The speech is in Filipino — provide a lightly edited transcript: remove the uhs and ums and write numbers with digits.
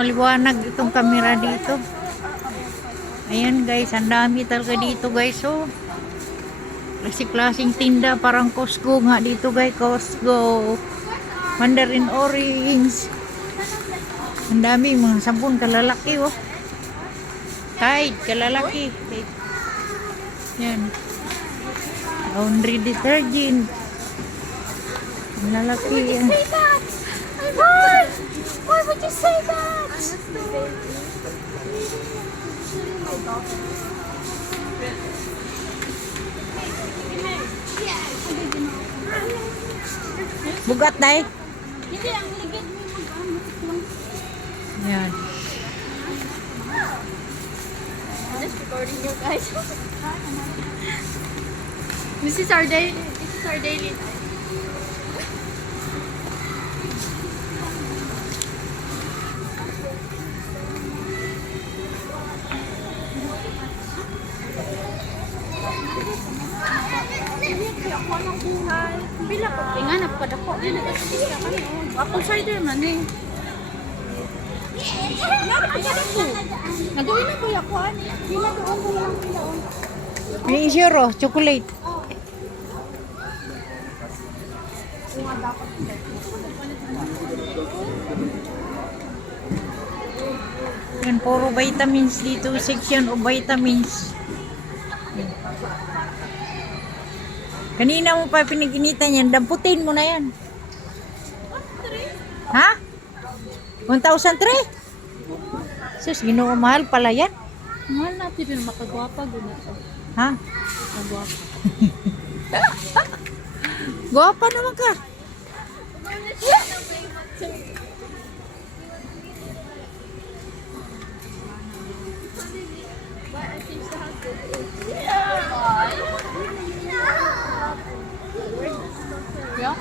Maliwanag itong camera dito. Ayan guys, ang dami talaga dito guys. Oh, klase-klaseng tinda, parang Costco nga dito guys. Costco, Mandarin Orange. Ang dami mga sabon kalalaki oh. Tide kalalaki. Yan. Laundry detergent. Ang lalaki yan. Why would you say that? Bugat dai. Hindi, ang ligid mo mag-ano. Yan. Just recording you guys. This is our daily. This is our daily. Ako ng buhay. Bila ko. Nga, napadako. Yan, nag-asista ka. Apple cider man eh. Napadako. Nagawin na ko yakuan. Bila doon ko lang doon. May zero, chocolate. Yan, puro vitamins dito. Section of vitamins. Kanina mo pa pinaginitan yan. Damputin mo na yan. Ha? 1,003? Sus, ginoo mahal pala yan. Mahal natin rin makagwapa. Ganito. Ha? Makagwapa. Gwapa naman ka. Yeah?